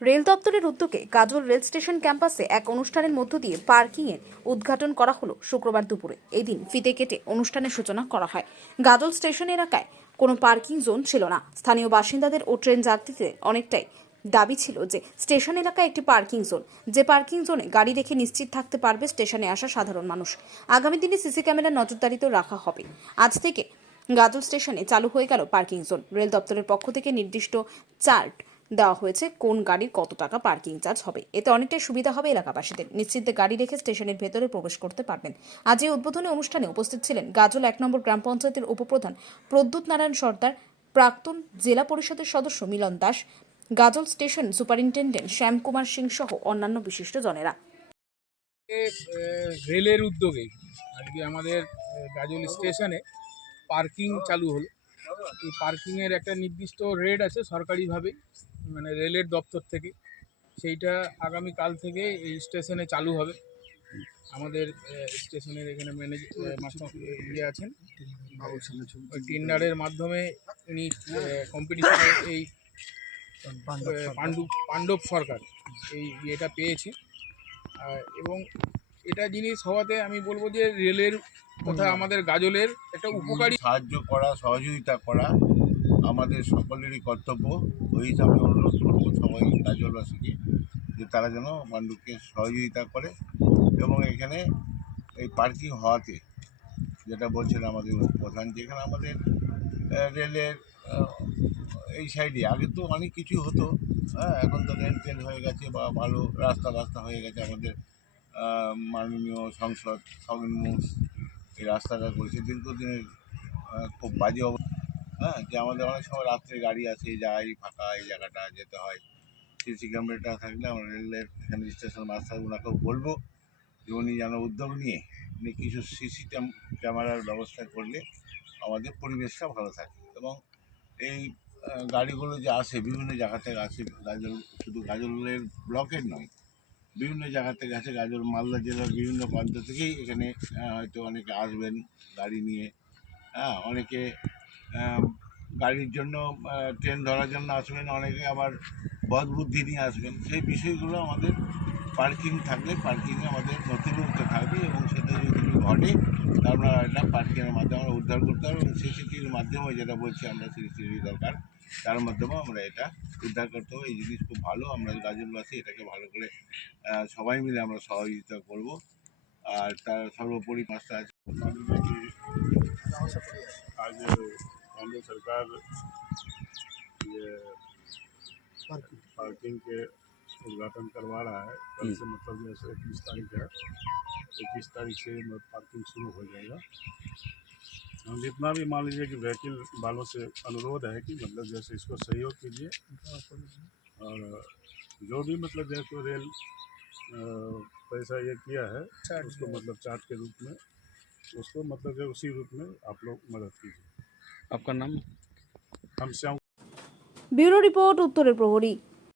Rail দপ্তরের উদ্যোগে গাজল rail station ক্যাম্পাসে এক অনুষ্ঠানের মধ্য দিয়ে পার্কিংয়ের উদ্ঘাটন করা হলো শুক্রবার দুপুরে। এই দিন ফিতে কেটে অনুষ্ঠানের সূচনা করা হয়। গাজল স্টেশন এলাকায় কোনো পার্কিং জোন ছিল না। স্থানীয় বাসিন্দাদের ও ট্রেন যাত্রীদের অনেকটাই দাবি ছিল যে স্টেশন এলাকায় একটি পার্কিং জোন, যে পার্কিং জোনে গাড়ি রেখে নিশ্চিত থাকতে পারবে স্টেশনে আসা সাধারণ মানুষ। আগামী দিনে সিসি ক্যামেরার নজরদারিতেও রাখা হবে। আজ থেকে গাজল স্টেশনে চালু হয়ে গেল পার্কিং জোন। রেল দপ্তরের পক্ষ থেকে নির্দিষ্ট চার্ট দেওয়া হয়েছে কোন গাড়ির কত টাকা পার্কিং চার্জ হবে। এতে অনেকটাই সুবিধা হবে এলাকাবাসীদের। নিশ্চিন্তে গাড়ি রেখে স্টেশনের ভেতরে প্রবেশ করতে পারবেন। আজ এই উদ্বোধনী অনুষ্ঠানে উপস্থিত ছিলেন গাজল 1 নম্বর গ্রাম পঞ্চায়েতের উপপ্রধান প্রদ্যুৎ নারায়ণ সর্দার, প্রাক্তন জেলা পরিষদের সদস্য মিলন দাস, গাজল স্টেশন সুপারিনটেন্ডেন্ট শ্যাম কুমার সিং সহ অন্যান্য বিশিষ্টজনেরা। রেলের উদ্যোগে আজকে আমাদের গাজল স্টেশনে পার্কিং চালু হলো। এই পার্কিংয়ের একটা নির্দিষ্ট রেট আছে সরকারিভাবে, মানে রেলের দপ্তর থেকে। সেইটা আগামীকাল থেকে এই স্টেশনে চালু হবে। আমাদের স্টেশনের এখানে মাস্টার ইয়ে আছেন, ওই টেন্ডারের মাধ্যমে উনি কম্পিটিশনে এই পাণ্ডব সরকার এই ইয়েটা পেয়েছে। এবং এটা জিনিস হওয়াতে আমি বলবো যে রেলের কথা আমাদের গাজলের একটা উপকারী সাহায্য করা, সহযোগিতা করা আমাদের সকলেরই কর্তব্য। ওই হিসাবে অনুরোধ করবো সবাই গাজলবাসীকে যে তারা যেন পাণ্ডবকে সহযোগিতা করে। এবং এখানে এই পার্কিং হওয়াতে যেটা বলছেন আমাদের প্রধান, যেখানে আমাদের রেলের এই সাইডে আগে তো অনেক কিছু হতো, এখন তো রেল টেল হয়ে গেছে বা ভালো রাস্তা হয়ে গেছে। আমাদের মাননীয় সংসদ সবিন মুস এই রাস্তাটা করেছে। দীর্ঘদিনের খুব বাজে অবস্থা, যে আমাদের অনেক সময় রাত্রে গাড়ি আসে যায়, ফাঁকা এই জায়গাটা যেতে হয়। সিসি ক্যামেরাটা থাকলে আমরা রেলের এখানে স্টেশন মাস্টার ওনাকেও বলবো যে উনি যেন উদ্যোগ নিয়ে উনি কিছু সিসি ক্যামেরার ব্যবস্থা করলে আমাদের পরিবেশটা ভালো থাকে। এবং এই গাড়িগুলো যে আসে বিভিন্ন জায়গা থেকে আসে, গাজল শুধু গাজলের ব্লকের নয়, বিভিন্ন জায়গা থেকে আছে। গাজল মালদা জেলার বিভিন্ন প্রান্ত থেকেই এখানে হয়তো অনেকে আসবেন গাড়ি নিয়ে। অনেকে গাড়ির জন্য ট্রেন ধরার জন্য আসবেন, অনেকে আবার বদ বুদ্ধি নিয়ে আসবেন। সেই বিষয়গুলো আমাদের পার্কিং থাকলে পার্কিংয়ে আমাদের নথিভুক্ত থাকবে এবং সেটা যদি কিছু ঘটে তারপর এটা পার্কিংয়ের মাধ্যমে আমরা উদ্ধার করতে পারবো। এবং সিসিটিভির মাধ্যমে যেটা বলছি আমরা, সিসিটিভি দরকার, তার মাধ্যমে আমরা এটা উদ্ধার করতে হবে। এই জিনিস খুব ভালো, আমরা গাজলবাসী এটাকে ভালো করে সবাই মিলে আমরা সহযোগিতা করব। আর তার সর্বোপরি পাঁচটা আছে। आज केंद्र सरकार ये पार्किंग के उद्घाटन करवा रहा है। कल से मतलब जैसे 21 तारीख है, 21 तारीख से पार्किंग शुरू हो जाएगा। हम जितना भी मान लीजिए कि व्हीकल वालों से अनुरोध है कि मतलब जैसे इसको सहयोग कीजिए, और जो भी मतलब जैसे रेल पैसा ये किया है उसको मतलब चार्ज के रूप में उसको मतलब जो उसी रूप में आप लोग मदद कीजिए। आपका नाम? हम श्याम। ব্যুরো রিপোর্ট, উত্তরের প্রহরী।